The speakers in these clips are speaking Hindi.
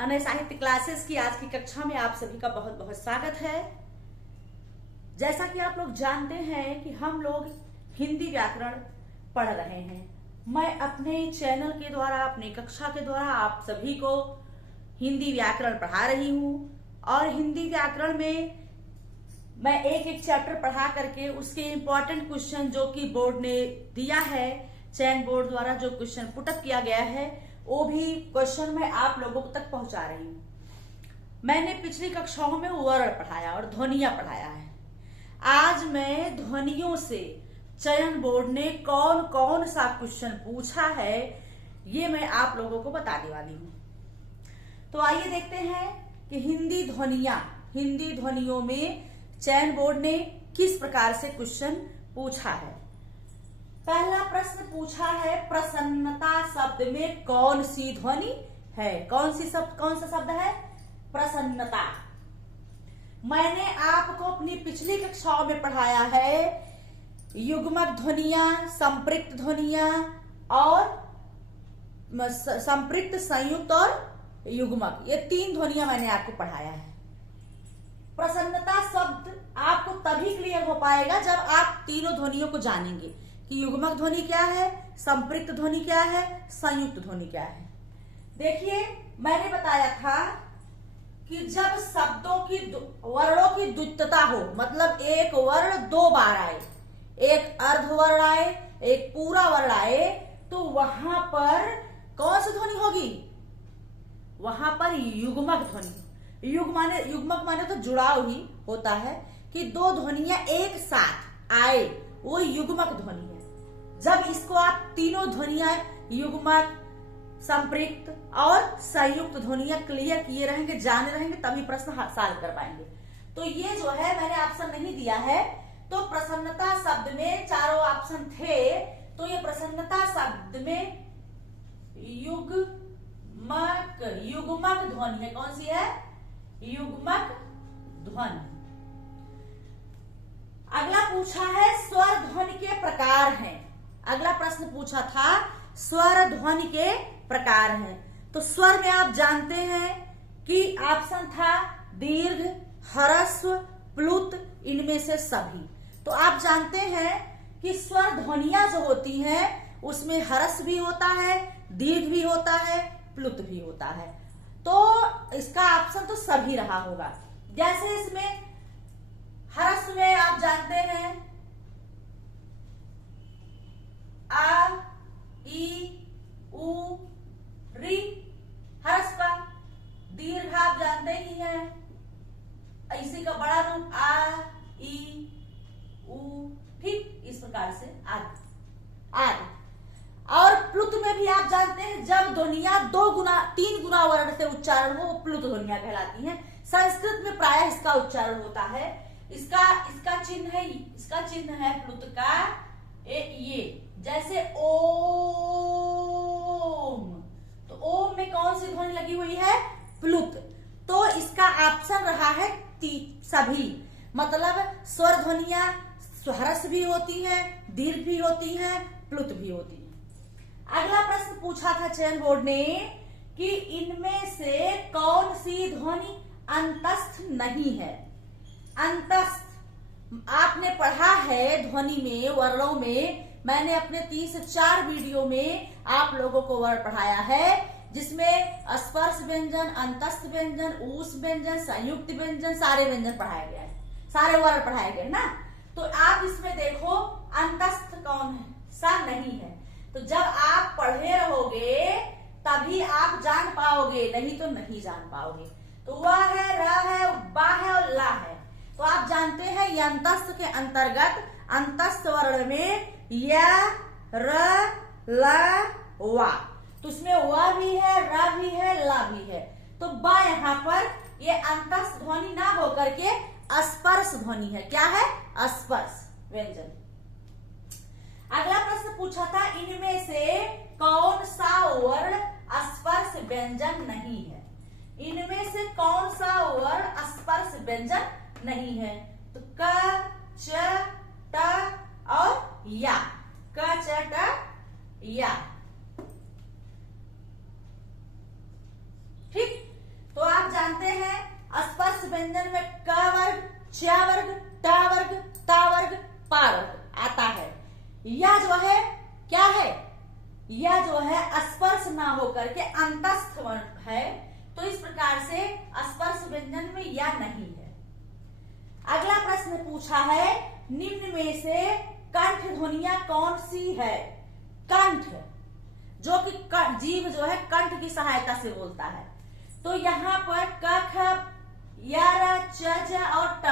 अनय साहित्य क्लासेस की आज की कक्षा में आप सभी का बहुत बहुत स्वागत है। जैसा कि आप लोग जानते हैं कि हम लोग हिंदी व्याकरण पढ़ रहे हैं। मैं अपने चैनल के द्वारा, अपनी कक्षा के द्वारा आप सभी को हिंदी व्याकरण पढ़ा रही हूँ और हिंदी व्याकरण में मैं एक एक चैप्टर पढ़ा करके उसके इम्पोर्टेंट क्वेश्चन जो कि बोर्ड ने दिया है, चयन बोर्ड द्वारा जो क्वेश्चन पुटअप किया गया है, वो भी क्वेश्चन मैं आप लोगों तक पहुंचा रही हूँ। मैंने पिछली कक्षाओं में वर्ण पढ़ाया और ध्वनियां पढ़ाया है। आज मैं ध्वनियों से चयन बोर्ड ने कौन कौन सा क्वेश्चन पूछा है, ये मैं आप लोगों को बताने वाली हूँ। तो आइए देखते हैं कि हिंदी ध्वनियों में चयन बोर्ड ने किस प्रकार से क्वेश्चन पूछा है। पहला प्रश्न पूछा है, प्रसन्नता शब्द में कौन सी ध्वनि है? कौन सा शब्द है? प्रसन्नता। मैंने आपको अपनी पिछली कक्षाओं में पढ़ाया है युग्मक ध्वनियां, संपृक्त ध्वनियां और संपृक्त, संयुक्त और युग्मक, ये तीन ध्वनियां मैंने आपको पढ़ाया है। प्रसन्नता शब्द आपको तभी क्लियर हो पाएगा जब आप तीनों ध्वनियों को जानेंगे कि युग्मक ध्वनि क्या है, संपृक्त ध्वनि क्या है, संयुक्त ध्वनि क्या है। देखिए, मैंने बताया था कि जब शब्दों की वर्णों की द्वित्वता हो, मतलब एक वर्ण दो बार आए, एक अर्ध वर्ण आए, एक पूरा वर्ण आए, तो वहां पर कौन सी ध्वनि होगी? वहां पर युग्मक ध्वनि। युग्मक माने तो जुड़ाव ही होता है कि दो ध्वनियां एक साथ आए, वो युग्मक ध्वनि है। जब इसको आप तीनों ध्वनियां युग्मक, संपृक्त और संयुक्त ध्वनियां क्लियर किए रहेंगे, जाने रहेंगे, तभी प्रश्न सॉल्व कर पाएंगे। तो ये जो है मैंने ऑप्शन नहीं दिया है, तो प्रसन्नता शब्द में चारों ऑप्शन थे, तो ये प्रसन्नता शब्द में युग्मक ध्वनि है। कौन सी है? युग्मक ध्वनि। अगला पूछा है स्वर ध्वनि के प्रकार हैं। अगला प्रश्न पूछा था स्वर ध्वनि के प्रकार हैं। तो स्वर में आप जानते हैं कि ऑप्शन था दीर्घ, ह्रस्व, प्लुत, इनमें से सभी। तो आप जानते हैं कि स्वर ध्वनियां जो होती हैं उसमें ह्रस्व भी होता है, दीर्घ भी होता है, प्लुत भी होता है। तो इसका ऑप्शन तो सभी रहा होगा। जैसे इसमें ह्रस्व में आप जानते हैं आ, ई, उ, री, ह्रस्व का। दीर्घ आप जानते ही हैं, इसी का बड़ा रूप आ, ई, उ, ठीक इस प्रकार से आदि। और प्लुत में भी आप जानते हैं जब ध्वनियां 3 गुना वर्ण से उच्चारण हो, प्लुत ध्वनियां कहलाती हैं। संस्कृत में प्रायः इसका उच्चारण होता है। इसका चिन्ह है प्लुत का ये, जैसे ओम। तो ओम में कौन सी ध्वनि लगी हुई है? प्लुत। तो इसका ऑप्शन रहा है सभी। मतलब स्वर ध्वनियां ह्रस्व भी होती हैं, दीर्घ भी होती हैं, प्लुत भी होती हैं। अगला प्रश्न पूछा था चयन बोर्ड ने कि इनमें से कौन सी ध्वनि अंतस्थ नहीं है? अंतस्थ आपने पढ़ा है ध्वनि में, वर्णों में। मैंने अपने 3 से 4 वीडियो में आप लोगों को वर्ण पढ़ाया है, जिसमें स्पर्श व्यंजन, अंतस्थ व्यंजन, ऊष्म व्यंजन, संयुक्त व्यंजन, सारे व्यंजन पढ़ाया गया है, सारे वर्ण पढ़ाए गए ना। तो आप इसमें देखो अंतस्थ कौन है? सा नहीं है। तो जब आप पढ़े रहोगे तभी आप जान पाओगे, नहीं तो नहीं जान पाओगे। तो वह है, र है, बा है और ला है। तो आप जानते हैं ये अंतस्थ के अंतर्गत अंतस्थ वर्ण में य, र, ल, वा। तो उसमें व भी है, र भी है, ला भी है। तो बा यहाँ पर ये अंतस्थ ध्वनि ना होकर के स्पर्श ध्वनि है। क्या है? स्पर्श व्यंजन। अगला प्रश्न पूछा था इनमें से कौन सा वर्ण स्पर्श व्यंजन नहीं है? इनमें से कौन सा वर्ण स्पर्श व्यंजन नहीं है? तो क, च, ट और या। क, च, ट, या। ठीक। व्यंजन में क वर्ग, च वर्ग, ट वर्ग, त वर्ग, प वर्ग आता है। यह जो है क्या है, यह जो है स्पर्श ना होकर के अंतस्थ वर्ण है, तो इस प्रकार से स्पर्श व्यंजन में यह नहीं है। अगला प्रश्न पूछा है, निम्न में से कंठ ध्वनियां कौन सी है? कंठ, जो कि जीभ जो है कंठ की सहायता से बोलता है। तो यहाँ पर क, ख, य, च, ज और ट।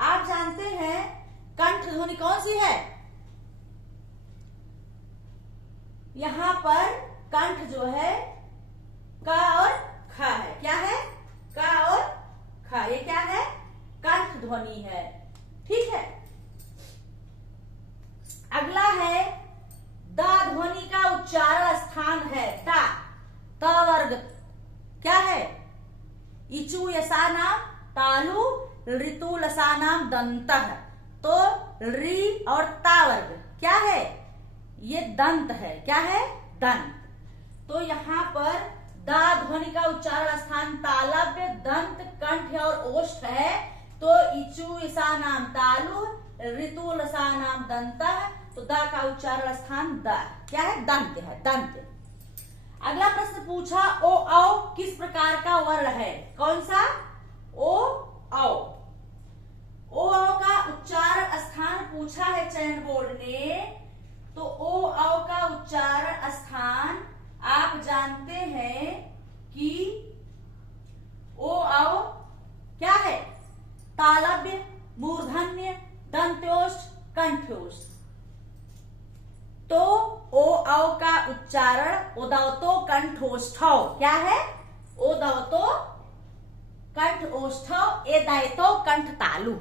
आप जानते हैं कंठ ध्वनि कौन सी है? यहाँ पर कंठ जो है क और ख है। क्या है? क और ख। ये क्या है? कंठ ध्वनि है। ठीक है। अगला है, द ध्वनि का उच्चारण स्थान है ता, त वर्ग क्या है? इचु यसा नाम तालु, ऋतु लसा नाम दंतः। तो री और ता वर्ग क्या है? ये दंत है। क्या है? दंत। तो यहाँ पर द ध्वनि का उच्चारण स्थान तालव्य, दंत, कंठ और ओष्ठ है। तो इचु यसा नाम तालु, ऋतु लसा नाम दंतः। तो द का उच्चारण स्थान द क्या है? दंत है। दंत। अगला प्रश्न पूछा, ओ औ किस प्रकार का वर्ण है? कौन सा? ओ औ। ओ औ का उच्चारण स्थान पूछा है चयन बोर्ड ने। तो ओ औ का उच्चारण स्थान आप जानते हैं कि ओ औ क्या है? तालव्य, मूर्धन्य, दंत्योष्ठ, कंठ्योष्ठ। तो ओ औ का उच्चारण उदवतो कंठोष्ठौ क्या है? उदवतो कंठोष्ठौ, एदायतो कंठ तालु।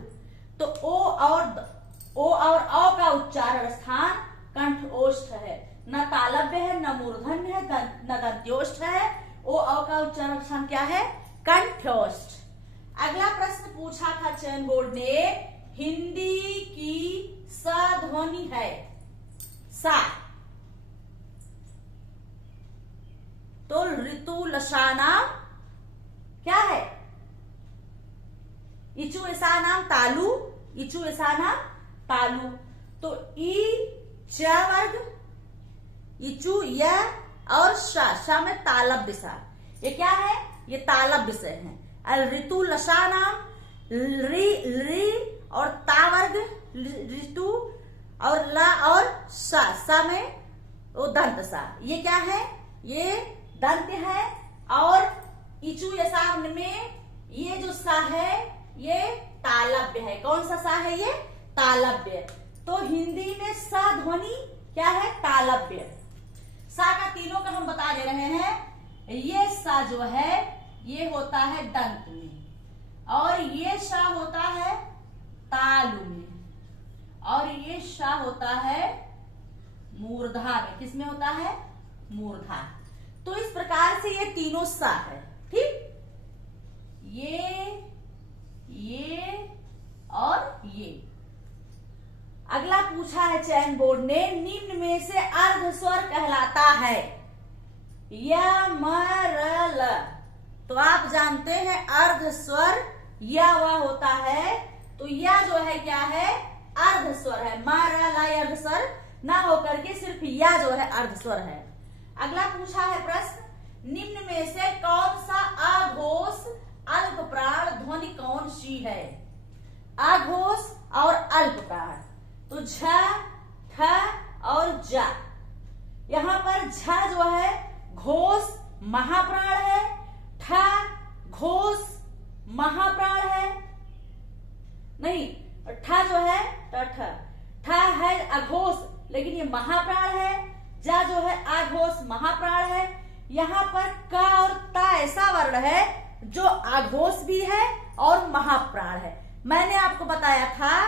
तो ओ और औ का उच्चारण स्थान कंठोष्ठ है। न तालव्य है, न मूर्धन्य है, न दंत्योष्ठ है। ओ औ का उच्चारण स्थान क्या है? कंठोष्ठ। अगला प्रश्न पूछा था चयन बोर्ड ने, हिंदी की स ध्वनि है सा। तो ऋतु लसाना क्या है? इचु ऐसा नाम तालु, इचु ऐसा नाम तालु। तो ई च वर्ग, इचु य और श में तालब दिशा। ये क्या है? ये तालब विषय है। ऋतु लसा नाम री और ता वर्ग, ऋतु और ला और सा में वो दंत सा। ये क्या है? ये दंत है। और इचु यसा में ये जो सा है ये तालव्य है। कौन सा सा है? ये तालव्य। तो हिंदी में सा ध्वनि क्या है? तालव्य। सा का तीनों का हम बता दे रहे हैं। ये सा जो है ये होता है दंत में, और ये सा होता है तालु में, और ये सा होता है मूर्धा में। किसमें होता है? मूर्धा। तो इस प्रकार से ये तीनों सा है। ठीक, ये और ये। अगला पूछा है चयन बोर्ड ने, निम्न में से अर्ध स्वर कहलाता है य म र ल। तो आप जानते हैं अर्ध स्वर या वह होता है। तो यह जो है क्या है? अर्ध स्वर है। म र ल अर्ध स्वर ना होकर के सिर्फ या जो है अर्ध स्वर है। अगला पूछा है प्रश्न, निम्न में से कौन सा अघोष अल्प प्राण ध्वनि कौन सी है? अघोष और अल्प प्राण। तो झ, ठ और जा। यहाँ पर झ जो है घोष महाप्राण है, ठ घोष महाप्राण है नहीं, ठ जो है ठ है अघोष लेकिन ये महाप्राण है। जा जो है अघोष महाप्राण है। यहाँ पर क और ता ऐसा वर्ण है जो अघोष भी है और महाप्राण है। मैंने आपको बताया था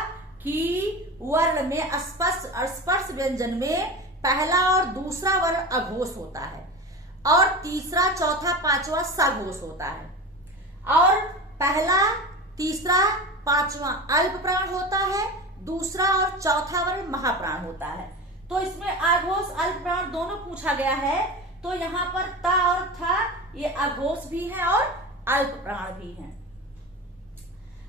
कि वर्ण में स्पर्श व्यंजन में पहला और दूसरा वर्ण अघोष होता है और तीसरा, चौथा, पांचवा सघोष होता है, और पहला, तीसरा, पांचवा अल्प प्राण होता है, दूसरा और चौथा वर्ण महाप्राण होता है। तो इसमें अघोष अल्प प्राण दोनों पूछा गया है। तो यहाँ पर ता और था ये अघोष भी है और अल्प प्राण भी है।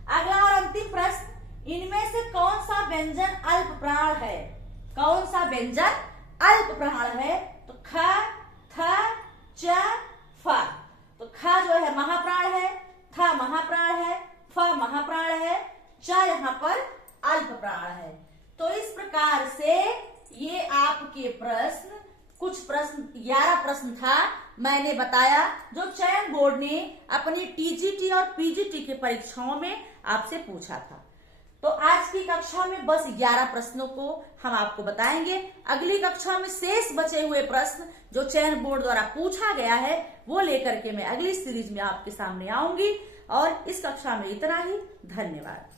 अगला और अंतिम प्रश्न, इनमें से कौन सा व्यंजन अल्प प्राण है? कौन सा व्यंजन अल्प प्राण है? तो ख, थ, च, फ। तो ख जो है महाप्राण है, थ महाप्राण है, फ महाप्राण है, च यहाँ पर अल्प प्राण है। तो इस प्रकार से ये आपके प्रश्न, कुछ प्रश्न 11 प्रश्न था, मैंने बताया जो चयन बोर्ड ने अपनी टीजीटी और पीजीटी की परीक्षाओं में आपसे पूछा था। तो आज की कक्षा में बस 11 प्रश्नों को हम आपको बताएंगे। अगली कक्षा में शेष बचे हुए प्रश्न जो चयन बोर्ड द्वारा पूछा गया है वो लेकर के मैं अगली सीरीज में आपके सामने आऊंगी। और इस कक्षा में इतना ही। धन्यवाद।